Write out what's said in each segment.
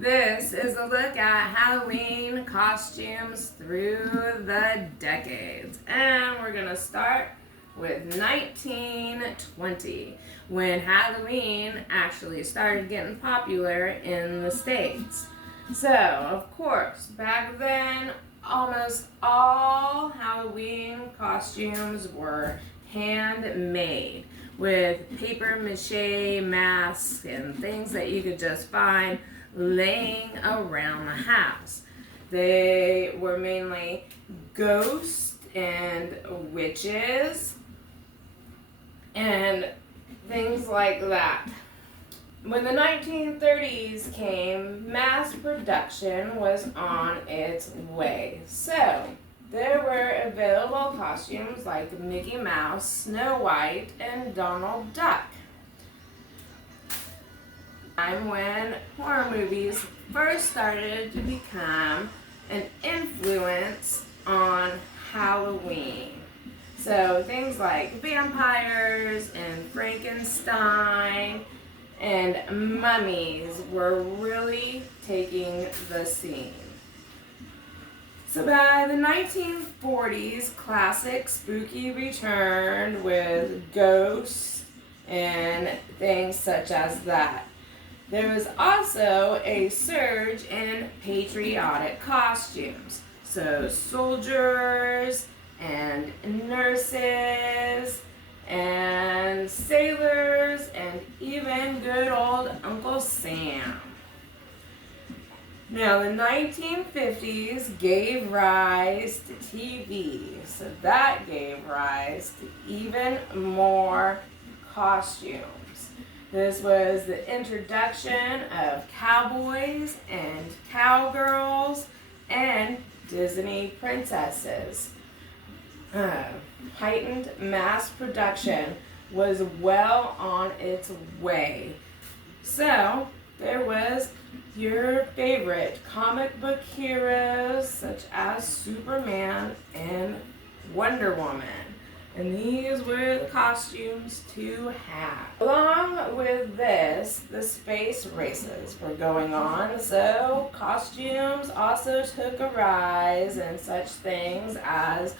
This is a look at Halloween costumes through the decades. And we're going to start with 1920, when Halloween actually started getting popular in the States. So, of course, back then, almost all Halloween costumes were handmade with paper mache masks and things that you could just find laying around the house. They were mainly ghosts and witches and things like that. When the 1930s came, mass production was on its way. So, there were available costumes like Mickey Mouse, Snow White, and Donald Duck. Time when horror movies first started to become an influence on Halloween. So things like vampires and Frankenstein and mummies were really taking the scene. So by the 1940s, classic spooky returned with ghosts and things such as that. There was also a surge in patriotic costumes. So soldiers and nurses and sailors and even good old Uncle Sam. Now, the 1950s gave rise to TV, so that gave rise to even more costumes. This was the introduction of cowboys and cowgirls and Disney princesses. Heightened mass production was well on its way. So, there was your favorite comic book heroes such as Superman and Wonder Woman. And these were the costumes to have. Along with this, the space races were going on, so costumes also took a rise in such things as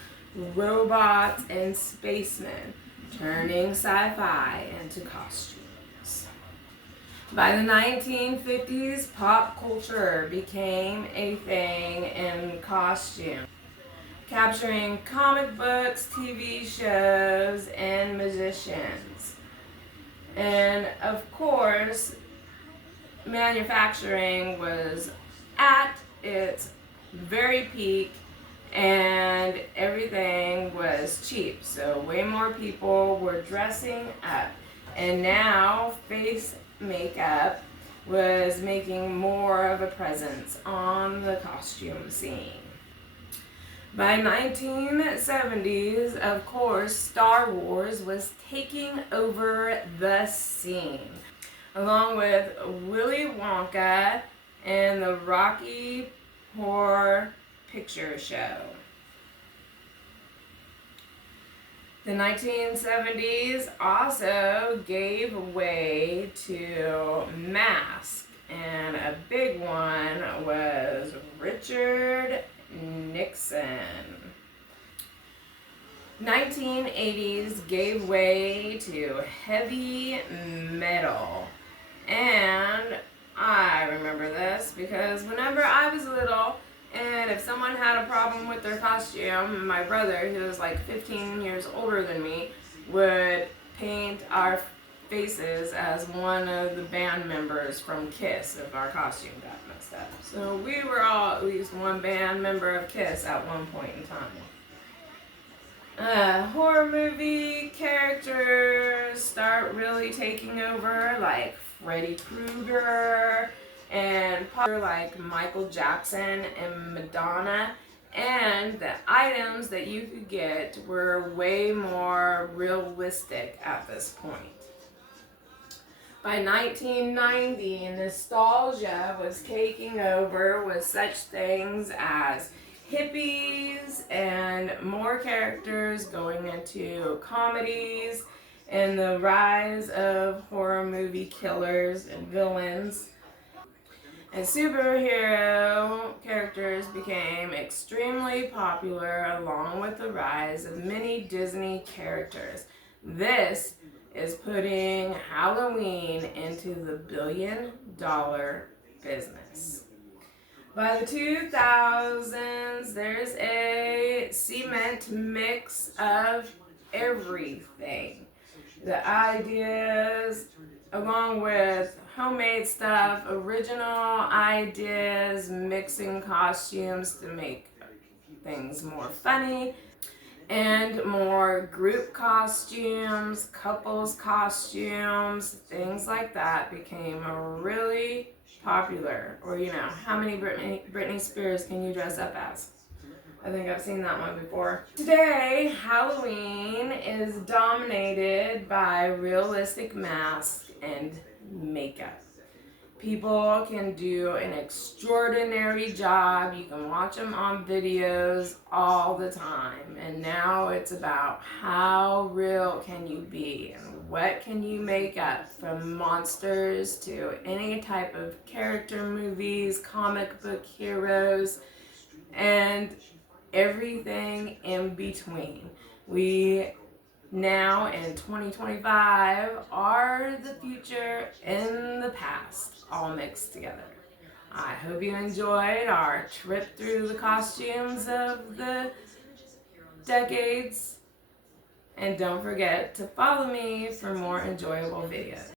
robots and spacemen, turning sci-fi into costumes. By the 1950s, pop culture became a thing in costume, capturing comic books, TV shows, and musicians. And of course, manufacturing was at its very peak and everything was cheap. So way more people were dressing up. And now face makeup was making more of a presence on the costume scene. By 1970s, of course, Star Wars was taking over the scene, along with Willy Wonka and the Rocky Horror Picture Show. The 1970s also gave way to masks, and a big one was Richard Nixon. 1980s gave way to heavy metal. And I remember this because whenever I was little, and if someone had a problem with their costume, my brother, who was like 15 years older than me, would paint our faces as one of the band members from Kiss if our costume got messed up. So we were all at least one band member of Kiss at one point in time. Horror movie characters start really taking over, like Freddy Krueger and like Michael Jackson and Madonna. And the items that you could get were way more realistic at this point. By 1990, nostalgia was taking over with such things as hippies and more characters going into comedies and the rise of horror movie killers and villains. And superhero characters became extremely popular along with the rise of many Disney characters. This is putting Halloween into the billion-dollar business. By the 2000s, there's a cement mix of everything. The ideas, along with homemade stuff, original ideas, mixing costumes to make things more funny, and more group costumes, couples costumes, things like that became really popular. Or, how many Britney Spears can you dress up as? I think I've seen that one before. Today, Halloween is dominated by realistic masks and makeup. People can do an extraordinary job. You can watch them on videos all the time. And now it's about how real can you be and what can you make up, from monsters to any type of character movies, comic book heroes, and everything in between. We now in 2025 are the future and the past all mixed together. I hope you enjoyed our trip through the costumes of the decades, and don't forget to follow me for more enjoyable videos.